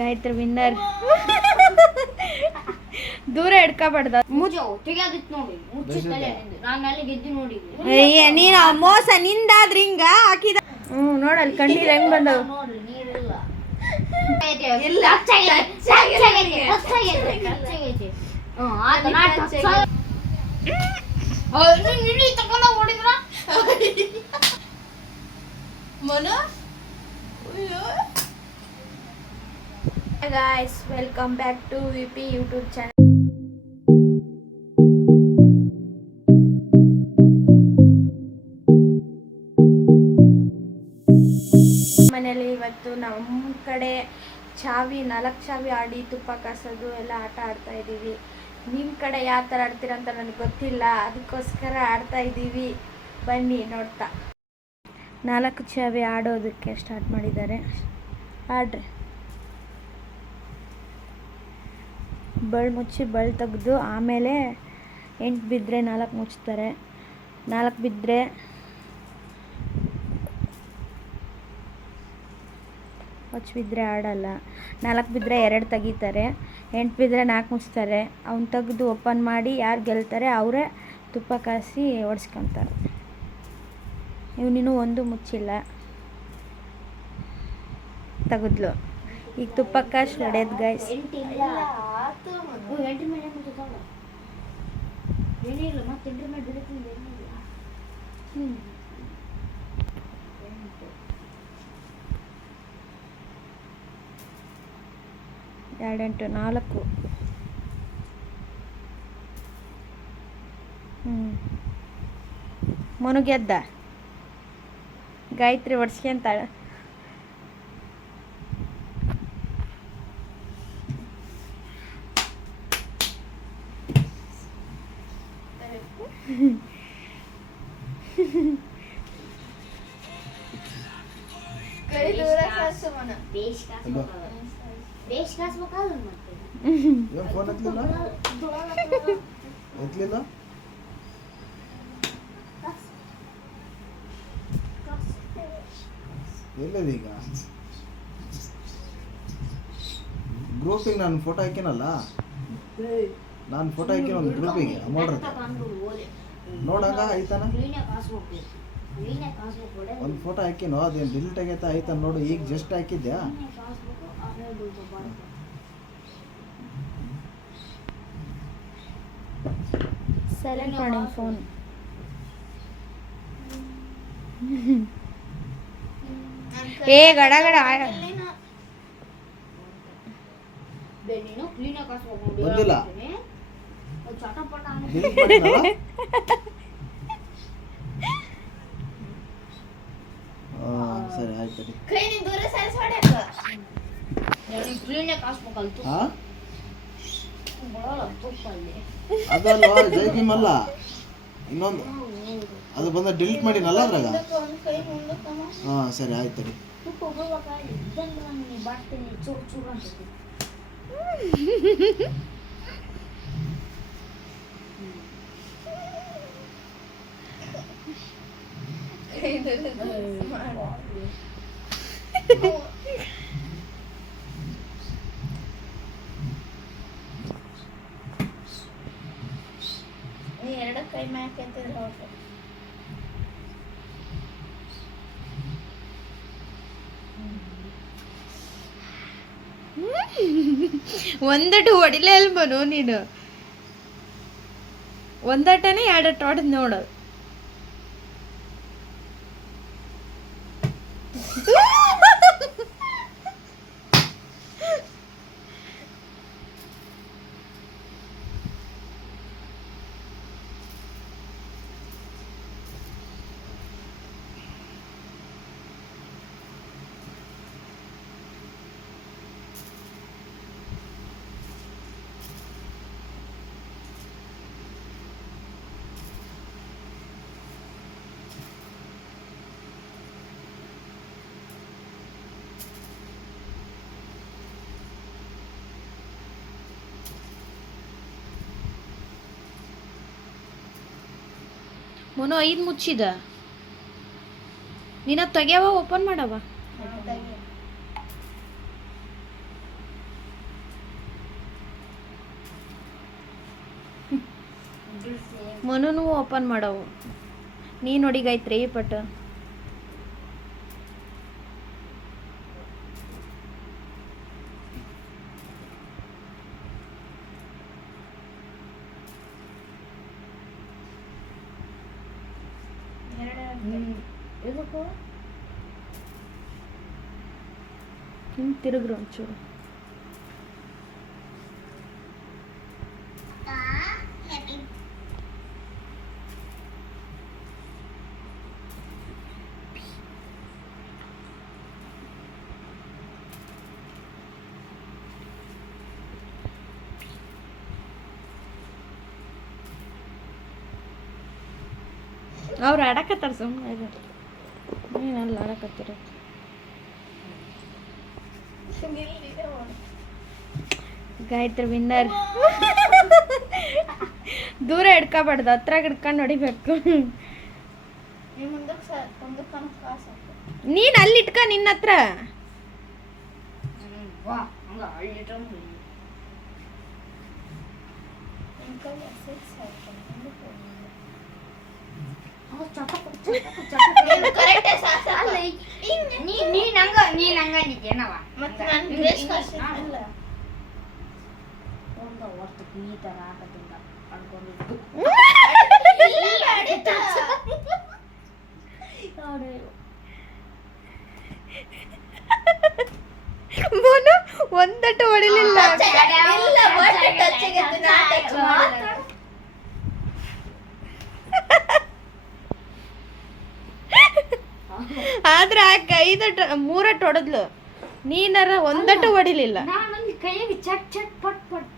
Gayatri winner. ದೂರ ಹಿಡ್ಕೋಬಾರ್ದ. ನೀನು ಮೋಸ ನಿಂದಾದ್ರಿ ಹಿಂಗ ಹಾಕಿದ. ನೋಡಲ್ ಕಣ್ಣೀರ್ ಹೆಂಗ್ ಬಂದವು. Guys, welcome back to VP YouTube channel. ಮನೇಲಿ ಇವತ್ತು ನಮ್ಮ ಕಡೆ ಚಾವಿ 4 ಚಾವಿ ಆಡಿ ತುಪ್ಪ ಕಾಸೋದು ಎಲ್ಲ ಆಟ ಆಡ್ತಾ ಇದ್ದೀವಿ. ನಿಮ್ಮ ಕಡೆ ಯಾವ ಥರ ಆಡ್ತೀರ ಅಂತ ನನಗೆ ಗೊತ್ತಿಲ್ಲ, ಅದಕ್ಕೋಸ್ಕರ ಆಡ್ತಾ ಇದ್ದೀವಿ. ಬನ್ನಿ ನೋಡ್ತಾ. 4 ಚಾವಿ ಆಡೋದಕ್ಕೆ ಸ್ಟಾರ್ಟ್ ಮಾಡಿದ್ದಾರೆ. ಆಡ್ರಿ. ಬಳ್ಳು ಮುಚ್ಚಿ ಬಳ್ಳು ತೆಗೆದು ಆಮೇಲೆ 8 ಬಿದ್ದರೆ 4 ಮುಚ್ತಾರೆ. 4 ಬಿದ್ದರೆ ಬಿದ್ದರೆ ಆಡಲ್ಲ. 4 ಬಿದ್ದರೆ 2 ತೆಗಿತಾರೆ. 8 ಬಿದ್ದರೆ 4 ಮುಚ್ತಾರೆ. ಅವ್ನು ತೆಗೆದು ಓಪನ್ ಮಾಡಿ ಯಾರು ಗೆಲ್ತಾರೆ ಅವರೇ ತುಪ್ಪ ಕಾಸಿ ಓಡಿಸ್ಕೊತಾರೆ. ಇವನಿನ್ನೂ 1 ಮುಚ್ಚಿಲ್ಲ, ತೆಗೆದ್ಲು. ಈಗ ತುಪ್ಪ ಕಾಸು ಹೊಡೆಯೋದು ಗೈಸ್. ಎರಡೆಂಟು 4. ಮನು ಗೆದ್ದ. ಗಾಯತ್ರಿ ಹೊಡ್ಸ್ಕೊಂತಾಳೆ. ಎಲ್ಲದೀಗ ಗ್ರೂಪಿಗೆ ನಾನು ಫೋಟೋ ಹಾಕಿನಲ್ಲ, ನಾನು ಫೋಟೋ ಹಾಕಿನ ಒಂದು ಗ್ರೂಪಿಗೆ ಅಮೌಂಟ್ ನೋಡಾಗ ಆಯ್ತಾನ. ಒಂದು ಫೋಟೋ ಹಾಕಿನೋ ಅದೇನು ಡಿಲೀಟ್ ಆಗೈತ ಆಯ್ತಾನ ನೋಡು. ಈಗ ಜಸ್ಟ್ ಹಾಕಿದ್ಯಾ? ಸೈಲೆಂಟ್ ಮಾಡಿ ಫೋನ್. ಏ ಗಡ ಗಡ ಬಂದಿಲ್ಲ. ಸರಿ ಆಯ್ತು. ಅದಲ್ವಾ ಜೈಗಿಮ್ ಅಲ್ಲ, ಇನ್ನೊಂದು ಅದು ಬಂದ ಡಿಲೀಟ್ ಮಾಡಿನಲ್ಲ ಅದ್ರಾಗ. ಹಾಂ ಸರಿ ಆಯ್ತು. ನೀ 2 ಕೈ ಮ್ಯಾಕ್ ಅಂತಿದ್ರೆ ಓಕೆ. ಒಂದಟ್ಟು ಹೊಡಿಲೇ ಅಲ್ಬನು ನೀನು. ಒಂದಟ್ಟನೇ 2 ಹೊಡೆದ್ ನೋಡು. ಮೊನು 5 ಮುಚ್ಚಿದ. ನೀನ ತೆಗ್ಯಾವ ಓಪನ್ ಮಾಡವ. ಮನುನು ಓಪನ್ ಮಾಡವು ನೀ ನೋಡಿಗೈತ್ರಿ ಪಟ್ ಹಿಂಗೆ ತಿರುಗ್ರು ಒಂಚೂರು ಅವ್ರು ಆಡಕತ್ತಾರ ಸುಮ್ಮನೆ ನೀನಲ್ಲ ಆಡಕತ್ತೀರ ಗಾಯತ್ರಿ ವಿನ್ನರ್ ದೂರ ಹಿಡ್ಕೋಬಾರ್ದು ಹತ್ರ ಹಿಡ್ಕೊಂಡು ಹೊಡಿಬೇಕು ನೀನ್ ಅಲ್ಲಿ ಇಟ್ಕ ನಿನ್ನ ಹತ್ರ ಒಂದಟ್ಟು ಹೊಡಿಲಿಲ್ಲ ಆದ್ರೆ ಐದಟ್ಟು ಮೂರಟ್ಟು ಹೊಡೆದ್ಲು ನೀನಾರ ಒಂದಟ್ಟು ಹೊಡಿಲಿಲ್ಲ ಕೈಯಾಗ ಚಟ್ ಚಟ್ ಪಟ್ ಪಟ್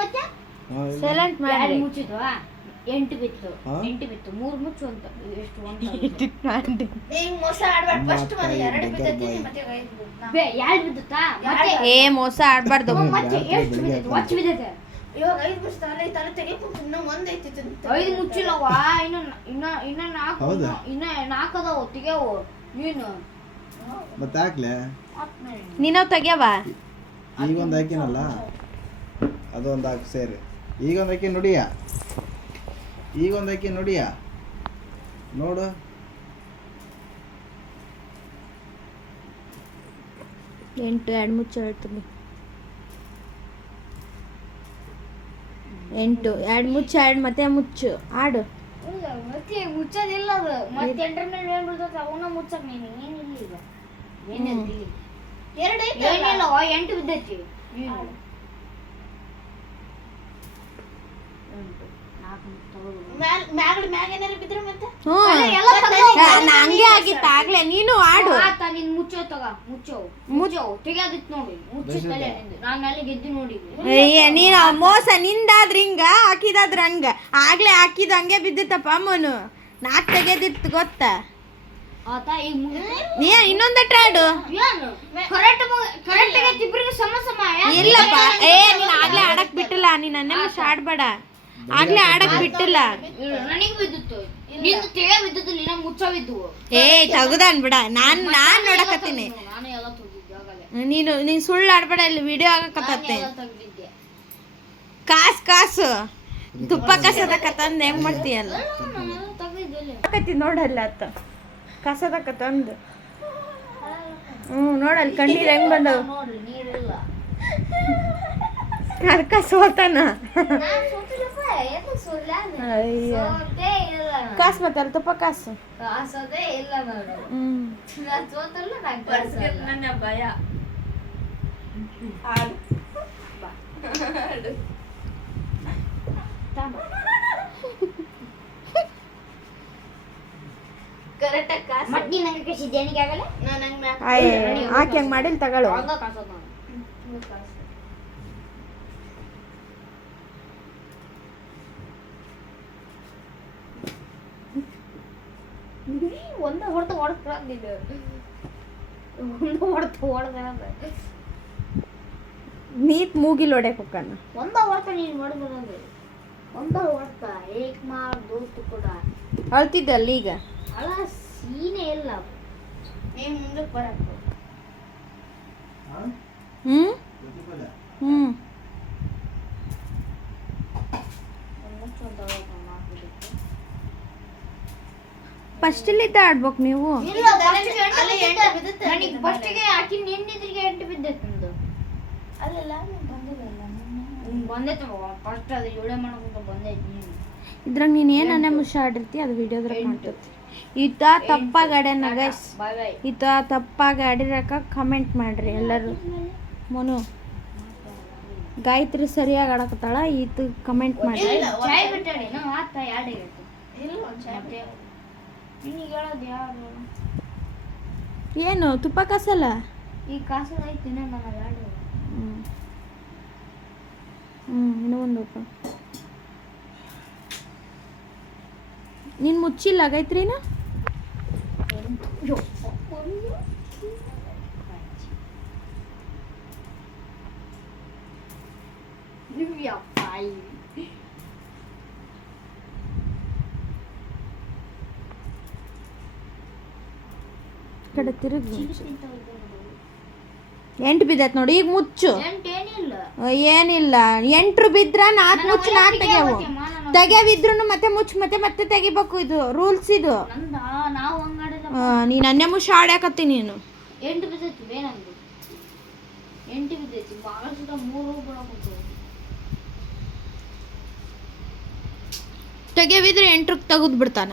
ಮತ್ತೆ ಸೈಲೆಂಟ್ ಮಾಡಿ ಮುಚ್ಚಿದ್ವಾ 8 ಬಿತ್ತು 8 ಬಿತ್ತು 3 ಮುಚ್ಚು ಅಂತ ಎಷ್ಟು ಒಂದು ಮೋಸ ಆಡ್ಬಾರ್ದು ಫಸ್ಟ್ ಮತ್ತೆ 2 ಬಿದ್ದತಿ ಮತ್ತೆ 2 ಬಿದ್ದುತ್ತಾ ಮತ್ತೆ ಏ ಮೋಸ ಆಡ್ಬಾರ್ದು ಮತ್ತೆ ಎಷ್ಟು ಬಿದ್ದೈತಿ ಒಚ್ಚ ಬಿದ್ದೈತೆ ಇವಾಗ 5 ಮುಚ್ಚ ತಲೆ ತೆಗಿಬೇಕು ಇನ್ನು ಒಂದ್ ಐತಿ 5 ಮುಚ್ಚಿಲ್ಲವಾ ಇನ್ನ 4 ಇನ್ನ 4 ಅದಾವ ತೆಗೆವು ನೀನು ಮತ್ತೆ ಹಾಕ್ಲೆ ನೀನವ್ ತೆಗ್ಯಾವ ಈಗ ಒಂದು ಹಾಕಿನಲ್ಲ ಅದೊಂದು ಹಾಕಿ ಸೇರಿ ಈಗ ಒಂದು ಹಾಕಿ ನೋಡಿಯ ಈಗ ಒಂದು ಹಾಕಿ ನೋಡಿಯ ನೋಡು ಎಂಟು ಎರಡು ಮುಚ್ಚು ಹೇಳ್ತೀನಿ 8 ಎರಡು ಮುಚ್ಚು 2 ಮತ್ತೆ ಮುಚ್ಚು ಆಡು ಮತ್ತೆ ಮುಚ್ಚೋದಿಲ್ಲ ಅದು ಮತ್ತೆ 8 ಮೇಲೆ ಏನ್ ಬಿಡ್ತೈತೆ ಅವನ್ನ ಮುಚ್ಚಕ್ ನೀನು ಏನಿಲ್ಲ ಈಗ ಏನಿಲ್ಲ 2 ಐತಿ ಏನಿಲ್ಲವಾ 8 ಬಿದ್ದೈತಿ ಹಂಗೆ ಆಗಿತ್ತು ಆಗ್ಲೇ ನೀನು ಆಡು ನೀನ್ ಮುಚ್ಚೋ ತಗ ಮುಚ್ಚೋ ತೆಗಿಯೋದಿತ್ತು ನೋಡಿ ಮುಚ್ಚಿತ್ತಲೆ ನಾನು ಅಲ್ಲಿ ಗೆದ್ದು ನೋಡಿದ್ದೆ ನೀನು ಮೋಸ ನಿಂದಾದ್ರ ಹಿಂಗ ಹಾಕಿದಾದ್ರ ಹಂಗ ಆಗ್ಲೇ ಹಾಕಿದ ಹಂಗೆ ಬಿದ್ದಿತ್ತಪ್ಪ ಅಮ್ಮನು 4 ತೆಗೆದಿತ್ತು ಗೊತ್ತಾ ಆತ ಈಗ ಇನ್ನೊಂದಟ್ಟ ಆಡು ಏನು ಕರೆಕ್ಟ್ ಆಗೈತಿ ಇಬ್ರಿಗೆ ಸಮ ಇಲ್ಲಪ್ಪ ನೀನ್ ಆಗ್ಲೇ ಆಡಕ್ ಬಿಟ್ಟಿಲ್ಲ ನೀನ್ ಅನ್ನೇ ಆಡ್ಬೇಡ ಆಗ್ಲೇ ಆಡಕ್ ಬಿಟ್ಟಿಲ್ಲ ನನಗೆ ಬಿದ್ದಿತ್ತು ನಿಂದು ತೆಗೆ ಬಿದ್ದಿತ್ತು ನೀನ ಮುಚ್ಚೋ ಬಿದ್ದು ತಗದ ಅನ್ಬಿಡ ನಾನ್ ನೋಡಕತ್ತೀನಿ ನಾನು ಎಲ್ಲ ತೆಗಿದ್ದೆ ಆಗಲೇ ನೀನ್ ಸುಳ್ಳು ಆಡ್ಬೇಡ ಇಲ್ಲಿ ವಿಡಿಯೋ ಆಗಕತ್ತೆ ತೆಗ್ದಿದ್ದೆ ಕಾಸು ತುಪ್ಪ ಕಸದಕತ್ತಂದ್ ಹೆಂಗ್ ಮಾಡ್ತೀಯಲ್ಲ ನಾನು ತೆಗ್ದಿದ್ದೆ ಆಕತಿ ನೋಡಲ್ಲ ಅತ್ತ ಕಸದಕತ್ತಂದು ನೋಡಲ್ಲಿ ಕಣ್ಣೀರ್ ಹೆಂಗ್ ಬಂದವು ನೋಡ್ರಿ ನೀರಿಲ್ಲ ಅದಕ್ಕ ಸೋತಾನ ಕಾಸು ಮತ್ತೆ ಅಲ್ಲಿ ತುಪ್ಪ ಕಾಸು ಕಾಸೋದೇ ಇಲ್ಲ ನಾನು ನಾನು ಸೋತಲ್ಲ ನನ್ನ ಭಯ ಕರೆಕ್ಟಾಗಿ ಕಾಸು ಮತ್ತೆ ನೀನು ನಂಗೆ ಕಳಿಸಿದ್ದೆ ಏನಿಗೆ ಆಗಲ್ಲ ನಾನು ಹಂಗೆ ಆಕೆ ಹಂಗೆ ಮಾಡಿಲ್ಲ ತಗೊಳ್ಳು ಹಂಗ ಕಾಸೋದು ನಾನು ಒಂದ ಹೊಡ್ದಿದ್ದು ನೀತ್ ಮೂಗಿಲ್ ಹೊಡ್ಯಕ್ ಹೋಗ್ಕನ ಒಂದ ಹೊಡ್ತ ನೀನು ಹೊಡೆದಿರೋದು ಒಂದ ಹೊಡ್ತ ಏಕ್ ಮಾರ್ ದೋಸ್ತು ಕೂಡ ಅಳ್ತಿದ್ದಲ್ಲ ಈಗ ಅಳ ಸೀನೆ ಇಲ್ಲ ನೀನು ಮುಂದಕ್ಕೆ ಬರಬೇಕು ಹ್ಮ್ ಹ್ಮ್ ಫಸ್ಟ್ ಇಲ್ಲಿದ್ದ ಆಡ್ಬೇಕು ನೀವು ನನಗೆ ಫಸ್ಟಿಗೆ ಆಕಿ ನಿನ್ನಿದ್ರಿಗೆ ಎಂಟು ಬಿದ್ದೈತೆ ನಿಮ್ದು ಅಲ್ಲೆಲ್ಲ ಬಂದೈತೆ ಫಸ್ಟ್ ಅದು ಏಳೆ ಮಾಡ್ಕೊಂತ ಬಂದೈತಿ ನೀನು ಇದ್ರಾಗ ನೀನ್ ಏನ್ ಅನ್ಯಮುಷ ಆಡಿರ್ತಿ ಅದು ವಿಡಿಯೋದ್ರಾಗ ಕಾಣ್ತೈತಿ ಈತ ತಪ್ಪಾಗಿ ಆಡ್ಯಾನ ಗೈಸ್ ಬಾಯ್ ಬಾಯ್ ಈತ ತಪ್ಪಾಗಿ ಆಡಿರಕ ಕಮೆಂಟ್ ಮಾಡ್ರಿ ಎಲ್ಲರೂ ಮನು ಗಾಯತ್ರಿ ಸರಿಯಾಗಿ ಆಡಕತ್ತಾಳ ಈತ ಕಮೆಂಟ್ ಮಾಡ್ರಿ ಚಾಯ್ ಬಿಟ್ಟಾಡಿ ನಾವು ಆತ ಯಾಡೆ ಮತ್ತೆ ನಿನಗೆ ಹೇಳೋದು ಯಾರು ಏನು ತುಪ್ಪ ಕಾಸಲ್ಲ ಈ ಕಾಸು ಐತಿ ನನ್ನ ಯಾಡೆ ಇನ್ನೂ ಒಂದು ಓಪನ್ ನೀನು ಮುಚ್ಚಿಲ್ಲ ಗೈತ್ರಿನ ಕಡೆ ತಿರುಗಿ ಎಂಟು ಬಿದ್ದೈತ್ ನೋಡಿ ಈಗ ಮುಚ್ಚು ಏನಿಲ್ಲ ಏನಿಲ್ಲ ಎಂಟ್ರು ಬಿದ್ರ ನಾಲ್ಕು ಮುಚ್ಚು ನಾಲ್ಕು ತೆಗ್ಯಾವು ತೆಗ್ಯಾವಿದ್ರು ಮತ್ತೆ ಮುಚ್ಚು ಮತ್ತೆ ತೆಗಿಬೇಕು ಇದು ರೂಲ್ಸ್ ಇದು ನಂದ ನಾವು ಹಂಗಾಡಿಲ್ಲ ನೀನು ಅನ್ಯಮುಷ ಆಡ್ಯಾಕತ್ತಿ ನೀನು ಎಂಟು ಬಿದ್ದೈತಿ ಬೇನಂದು ಎಂಟು ಬಿದ್ದೈತಿ ಭಾಳ ಸುತ್ತ ಮೂರು ಬರಬೇಕು ತೆಗ್ಯಾವಿದ್ರೆ ಎಂಟ್ರಕ್ಕೆ ತೆಗೆದು ಬಿಡ್ತಾನ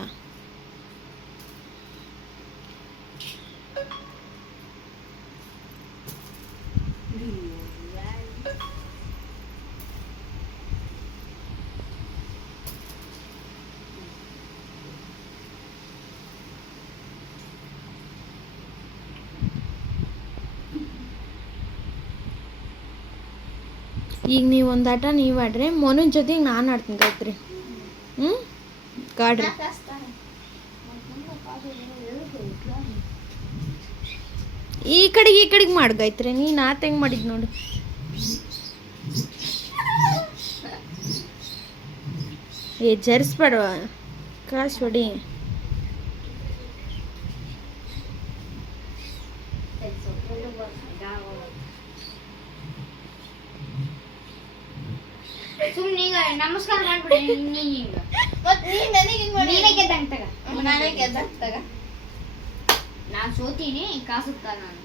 ಈಗ ನೀವು ಒಂದು ಆಟ ನೀವು ಆಡ್ರಿ ಮೊನನ್ ಜೊತೆಗೆ ನಾನು ಆಡ್ತೀನಿ ಗಾಯತ್ರಿ ಕಾಡ್ರಿ ಈ ಕಡೆಗೆ ಮಾಡಿ ಗಾಯತ್ರಿ ನೀನು ಆತ ಹೆಂಗೆ ಮಾಡಿದ್ ನೋಡು ಏ ಜರ್ಸ್ಬೇಡವ ಕಾಸು ಹೊಡಿ ಸುಮ್ಮನೆ ಈಗ ನಮಸ್ಕಾರ ಮಾಡ್ಬಿಡಿ ಹಿಂಗ ನೀನೇ ಗೆದ್ದಂಗ ತಗ ನಾನು ಸೋತೀನಿ ಕಾಸುತ್ತ ನಾನು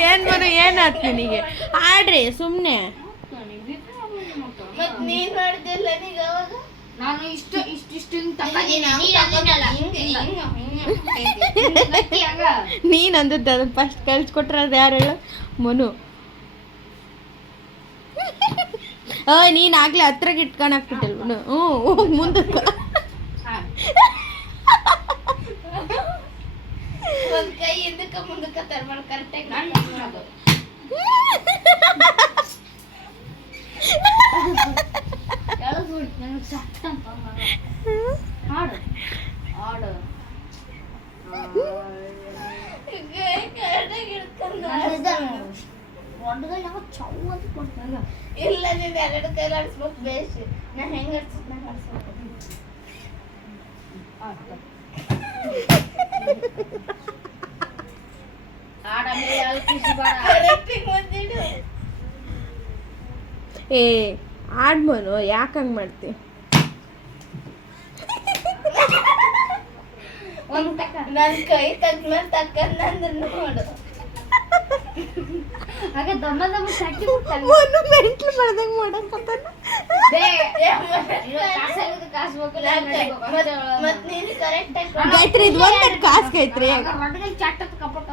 ಏನ್ ಮನು ಏನ್ ಆತ್ ನಿನಗೆ ಆಡ್ರಿ ಸುಮ್ನೆ ನಾನು ಇಷ್ಟು ನೀನ್ ಅಂದದ್ದು ಅದನ್ನ ಫಸ್ಟ್ ಕಳ್ಸಿಕೊಟ್ರೆ ಅದು ಯಾರು ಹೇಳು ಮನು ನೀನ್ ಆಗ್ಲೇ ಹತ್ರಕ್ಕೆ ಇಟ್ಕೊಂಡು ಹಾಕ್ಬಿಟ್ಟಲ್ ಮನು ಹೋಗಿ ಮುಂದಕ್ಕೆ ಒಂದ್ ಕೈ ಹಿಂದಕ್ಕ ಮುಂದಕ್ಕ ತರ್ಬಾರ್ದು ಕರೆಕ್ಟಾಗಿ ನನಗೆ ಸತ್ತ ಹಾಡು ಹಾಡು ಇಲ್ಲ ನೀವು ಎರಡು ಕೈ ಆಡಿಸ್ಬೇಕು ಬೇಸ್ ನಾ ಹೆಂಗ ಏ ಆಡ್ ಮನು ಯಾಕೆ ಹಂಗೆ ಮಾಡ್ತಿ ನನ್ ಕೈ ತಗ್ಮೇಲೆ ತಕ್ಕಂದ್ರೆ ನೋಡು ಹಾಗೆ ದಮ್ಮ ದಮ್ಮ ಸಟ್ಟಿ ಮನು ಮೆಂಟ್ಲು ಮಾಡ್ದಂಗೆ ಮಾಡಕತ್ತಾನ ಗಾಯತ್ರಿ ಇದು ಒಂದು ಕಾಸು ಗಾಯತ್ರಿ ಚಟ್ಟದ ಕಪಟ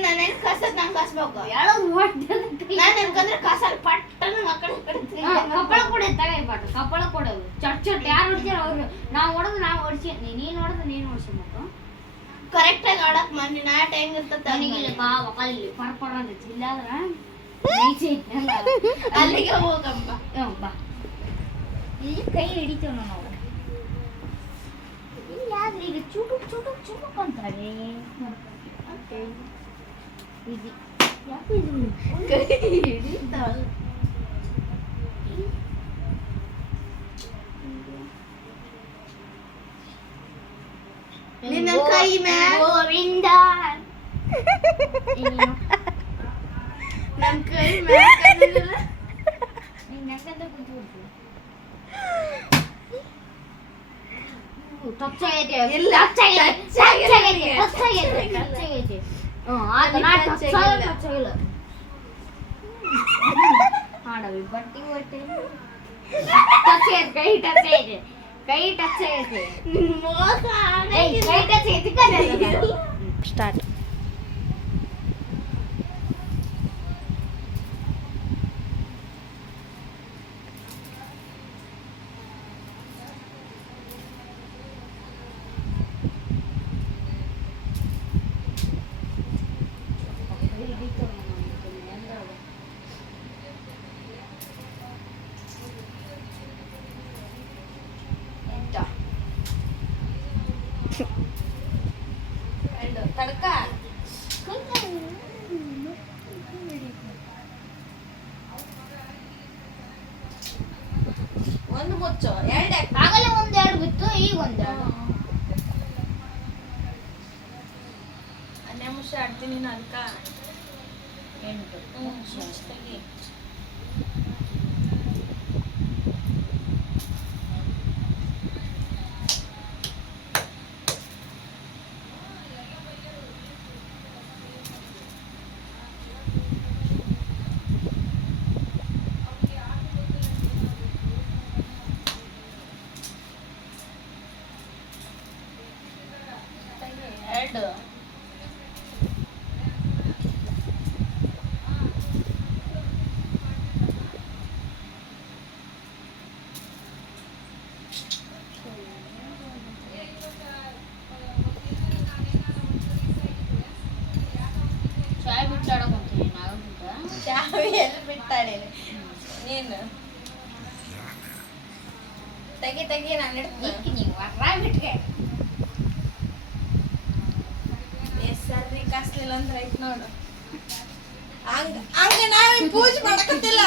ನಾನೇನು ಕಸದ್ ನಂಗೆ ಕಸ್ಬೇಕು ನಾನು ಕಸಲ್ ಪಟ್ಟನ ಮಕ್ಕಳ ಕಪ್ಪಳ ಕೊಡ ತಗೈಪಾಟ ಕಪ್ಪಳ ಕೊಡೋದು ಚಟ್ ಯಾರು ಹೊಡ್ಸ್ಯಾರ ಅವ್ರು ನಾವು ಹೊಡೆದು ನಾವು ಹೊಡ್ಸಿ ನೀನು ಹೊಡೆದು ನೀನು ಹೊಡ್ಸ್ಬೇಕು ಕರೆಕ್ಟ್ ಆಗಿ ಆಡಕ್ ಮಾಡಿ ನಾಟ ಹೆಂಗಿರ್ತದ ನನಗಿಲ್ಲ ಬಾ ಒಕ್ಕಲ್ಲಿ ಪರ್ಪರ ಅಂತ ಇಲ್ಲ ಆದ್ರ ನೈಸ್ ಐತಿ ಅಲ್ಲಿಗೆ ಹೋಗಮ್ಮ ಬಾ ಇಲ್ಲಿ ಕೈ ಹಿಡಿತೇವ ನಾವು ಇಲ್ಲಿ ಯಾವ್ದು ಈಗ ಚುಟುಕ್ ಚುಟುಕ್ ಚುಟುಕ್ ಅಂತಾರೆ ಇದು ಯಾಕೆ ಇದು ಕೈ ಹಿಡಿತಾಳ ನಿನ್ನ ಕೈ ಮ್ಯಾಲ ಗೋವಿಂದ ನನ್ ಕೈ ಮ್ಯಾಲ ಕದಿಲ್ಲ ನಿನ್ನಂತ ಕೂತ್ಬಿಡ್ತು ಟಚ್ ಆಗೈತೆ ಇಲ್ಲ. ಟಚ್ ಆಗೈತೆ ಟಚ್ ಆಗೈತೆ. ಟಚ್ ಆಗೈತೆ ಟಚ್ ಆಗೈತೆ ಆತ ನಾ ಟಚ್ ಆಗಿಲ್ಲ ಹಾಡವಿ ಬಟ್ಟಿ ಬಟ್ಟೆ ಟಚ್ ಆಗೈತೆ ಕೈ ಟಚ್ ಆಗೈತೆ ಮೋಸ ಏಯ್ ಕೈ ಟಚ್ ಆಗೈತೆ ಕರೆ ಸ್ಟಾರ್ಟ್ ತಡ್ಕ ಒಂದು ಮುಚ್ಚು ಎರಡೇ ಆಗಲೇ ಒಂದೆರಡು ಬಿತ್ತು ಈಗ ಒಂದೆರಡು ನಿಮಿಷ ಆಡ್ತೀನಿ ನಾಲ್ಕ 8 ತೆಗಿ ಎರಡು ಚಾಯ್ ಬಿಟ್ಟು ಆಡಕೊಂತೀನಿ ನಾವು ಚಾವಿ ಎಲ್ಲಿ ಬಿಟ್ಟಾಡೆ ನೀನು ತೆಗಿ ನಾನು ಇಡ್ತೀನಿ ನೀವು ಅರ್ರ ಬಿಟ್ಗೆ ಸರ್ರಿ ಕಾಸ್ಲಿಲ್ಲ ಅಂದ್ರೆ ಐತ್ ನೋಡು ಹಂಗ ನಾವ್ ಪೂಜೆ ಮಾಡಕತ್ತಿಲ್ಲ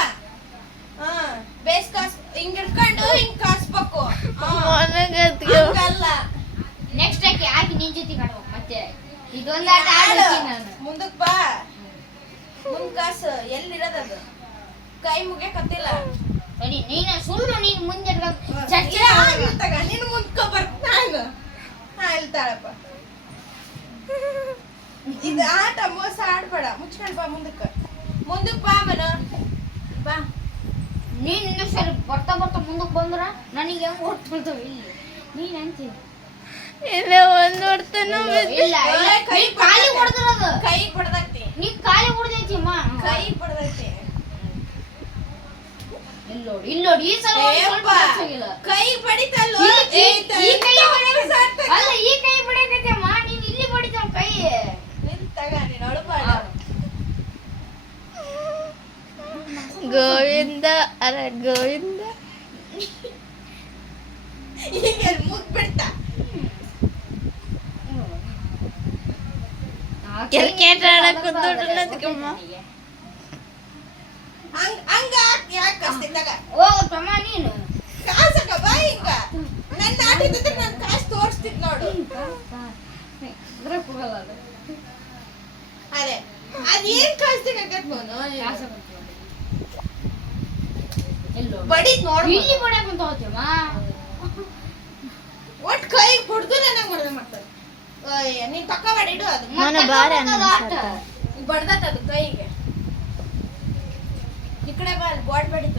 ಬೇಸ್ ಕಾಸ್ ಹಿಂಗ್ ಇಟ್ಕೊಂಡು ಹಿಂಗ್ ಕಾಸ್ಬೇಕು ಹಂಗಲ್ಲ ನೆಕ್ಸ್ಟ್ ಆಗಿ ನಿನ್ ಜೊತೆ ಆಡ್ಬೇಕು ಮತ್ತೆ ಇದೊಂದು ಆಟ ಆಡ್ತೀನಿ ನಾನು ಮುಂದಕ್ ಬಾ ಮುಂದ್ ಕಾಸು ಎಲ್ಲಿರೋದದು ಕೈ ಮುಗಿಯಕತ್ತಿಲ್ಲ ಸರಿ ನೀನು ಸುಳ್ಳು ನೀನು ಮುಂದೆ ತಗ ನೀನು ಮುಂದ್ಕೊ ಬರ್ತ ನಾನು ಇಲ್ತಾಳಪ್ಪ ಇದು ಆಟ ಮೋಸ ಆಡ್ಬೇಡ ಮುಚ್ಕೊಂಡ್ ಬಾ ಮುಂದಕ್ ಬಾ ಮನ ಬಾ ನೀನು ಸರಿ ಬರ್ತಾ ಮುಂದಕ್ಕೆ ಬಂದ್ರ ನನಗೆ ಹೆಂಗ್ ಓಡ್ತಿರ್ತಾವ ಇಲ್ಲಿ ನೀನ್ ಅಂತೀವಿ ಇಲ್ಲ ಒಂದ್ ನೋಡ್ತಾನ ಇಲ್ಲ ಇಲ್ಲ ಕೈ ಕಾಲಿ ಹೊಡೆದಿರೋದು ಕೈ ಬಡ್ದೈತಿ ನೀ ಕಾಲಿ ಹೊಡೆದೈತಿ ಅಮ್ಮ ಕೈ ಬಡ್ದೈತಿ ಇಲ್ಲೋಡಿ ಈ ಸಲ ಒಂದ್ ಸ್ವಲ್ಪ ಹೆಚ್ಚಾಗಿಲ್ಲ. ಕೈ ಬಡಿತಲ್ಲ ಈ ಕೈ ಅಲ್ಲ ಈ ಕೈ ಬಡಿತೈತಿ ಅಮ್ಮ ನೀನ್ ಇಲ್ಲಿ ಬಡಿತಾವ ಕೈ ತಗ ನೀನ್ ಅಳಬಾಡ ಗೋವಿಂದ ಅರ ಗೋವಿಂದ ಈಗ ಮುಗ್ ಬಿಡ್ತಾ ಕ್ರಿಕೆಟ್ ಆಡಕ್ ಕೂತ್ಬಿಟ್ನಂತಕಮ್ಮ. ಹಂಗ ಯಾಕೆ ಕಸ್ತಿದ್ದಾಗ ಹೋಗತ್ತಮ್ಮ ನೀನು ಕಾಸಕ ಬಾ ಹಿಂಗ ನನ್ನ ಆಟಿದ್ರೆ ನನ್ ಕಾಸು ತೋರಿಸ್ತಿದ್ ನೋಡು ಅದೇ ಅದೇನ್ ಕಾಸ್ತಿನ ಕಟ್ಬೋದು ಬಡಿತ್ ನೋಡು ಇಲ್ಲಿ ಬಡಿಯಕ್ ಅಂತ ಹೋಗ್ತೀವಮ್ಮ ಒಟ್ ಕೈ ಕುಡ್ದು ನನಗೆ ಹೊಡೆದ ಮಾಡ್ತಾರೆ ನೀನ್ ಪಕ್ಕ ಬಡಿಡು ಅದು ಮನ ಬಾರಿ ಆಟ ಬಡ್ದತ್ ಅದು ಕೈಗೆ ಈ ಕಡೆ ಬಾ ಬಾಡ್ ಬಡಿತ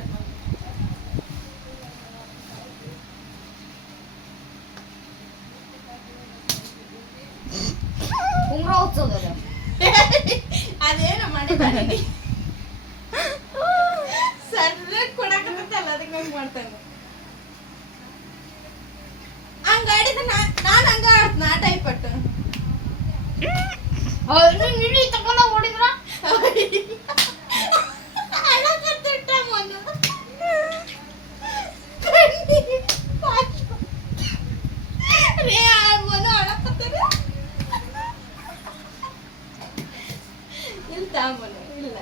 ಉಂಗ್ರ ಹೋಗ್ತದ ಅದೇನೋ ಮಾಡಿದ್ದಾನೆ ಸರ್ರೆ ಕೊಡಕತ್ತಲ್ಲ ಅದಕ್ಕೆ ಹಂಗ್ ಮಾಡ್ತಾನೆ ಹಂಗ ಆಡಿದ ನಾನು ಹಂಗ ಆಡ್ತೀನಿ ಆ ಟೈಪ್ ಅಟ್ಟು ನಿನ್ನೆ ತಗೊಂಡ ಓಡಿದ್ರ ಇಲ್ಲ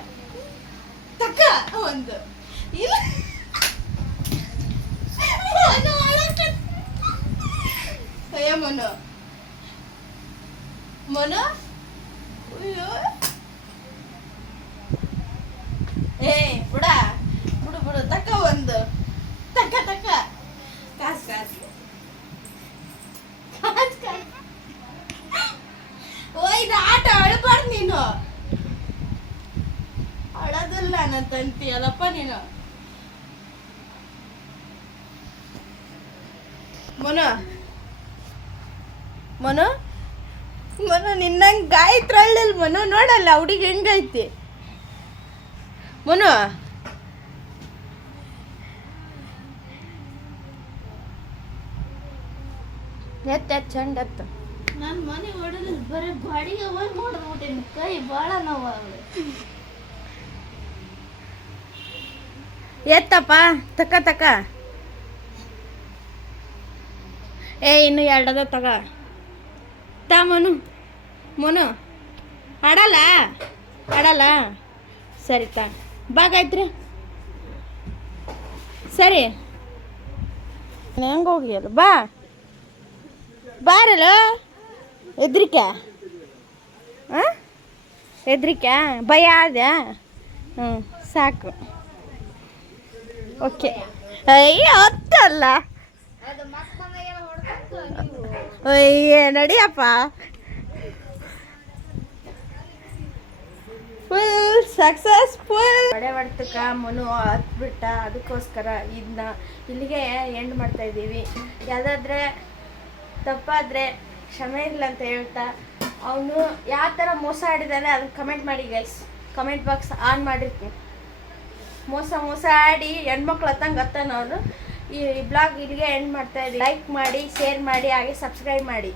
ತಕ್ಕ ಒಂದು ಇಲ್ಲ ಅಯ್ಯ ಮನು ಮನು ಅಯ್ಯೋ ಏ ಬಿಡ ಬಿಡು ಬಿಡು ತಕ್ಕ ಒಂದು ತಕ್ಕ ತಕ್ಕ ಕಾಸು ಕಾಸು ಕಾಸು ಕಾಸು ಓ ಇದು ಆಟ ಆಡಬಾರ್ದು ನೀನು ಅಳೋದಿಲ್ಲ ನನ್ನ ತಂತಿ ಅಲ್ಲಪ್ಪ ನೀನು ಮನು ಮನು ಮನು ನಿನ್ನಂಗೆ ಗಾಯತ್ರ ಅಳ್ಳಲ್ ಮನು ನೋಡಲ್ಲ ಹುಡುಗಿ ಹೆಂಗೈತಿ ಮನು ಎತ್ತ ಚಂಡ ಎತ್ತ ನಾನು ಮನೆ ಹೊಡೆದ್ರೆ ಬರೀ ಬಾಡಿಗೆ ಹೋಗಿ ನೋಡ್ಬಿಟ್ಟೇನಿ ಕೈ ಭಾಳ ನೋವು ಎತ್ತಪ್ಪ ತಕ್ಕ ತಕ್ಕ ಏ ಇನ್ನು ಎರಡದ ತಗ ತಾ ಮನು ಮನು ಆಡಲ್ಲ ಆಡಲ್ಲ ಸರಿ ತಾ ಬಾಗಾಯ್ತ್ರಿ ಸರಿ ಹೆಂಗೆ ಹೋಗಿಯಲ್ಲ ಬಾ ಬಾರಲ್ಲ ಹೆದ್ರಿಕೆ ಹಾಂ ಹೆದ್ರಿಕೆ ಭಯ ಆದ ಹ್ಞೂ ಸಾಕು ಓಕೆ ಅಯ್ಯ ಹೊತ್ತಲ್ಲ ಅದು ಮಕ್ಕಳೆಲ್ಲ ಹೊಡ್ಕೊಂಡು ನೀವು ಅಯ್ಯ ನಡಿಯಪ್ಪ ಫುಲ್ ಸಕ್ಸಸ್ಫುಲ್ ಬಡೆ ಹೊಡ್ತಕ್ಕ ಮನು ಹತ್ಬಿಟ್ಟ ಅದಕ್ಕೋಸ್ಕರ ಇದನ್ನ ಇಲ್ಲಿಗೆ ಎಂಡ್ ಮಾಡ್ತಾ ಇದ್ದೀವಿ ಯಾವುದಾದ್ರೆ ತಪ್ಪಾದರೆ ಕ್ಷಮೆ ಇಲ್ಲ ಅಂತ ಹೇಳ್ತಾ ಅವನು ಯಾವ ಥರ ಮೋಸ ಆಡಿದ್ದಾನೆ ಅದನ್ನ ಕಮೆಂಟ್ ಮಾಡಿ ಗೈಸ್ ಕಮೆಂಟ್ ಬಾಕ್ಸ್ ಆನ್ ಮಾಡಿರ್ತೀನಿ ಮೋಸ ಆಡಿ ಹೆಣ್ಮಕ್ಳು ಹತ್ತಂಗೆ ಹತ್ತಾನ ಅವನು ಈ ಬ್ಲಾಗ್ ಇಲ್ಲಿಗೆ ಎಂಡ್ ಮಾಡ್ತಾ ಇದ್ದೀವಿ ಲೈಕ್ ಮಾಡಿ ಶೇರ್ ಮಾಡಿ ಹಾಗೆ ಸಬ್ಸ್ಕ್ರೈಬ್ ಮಾಡಿ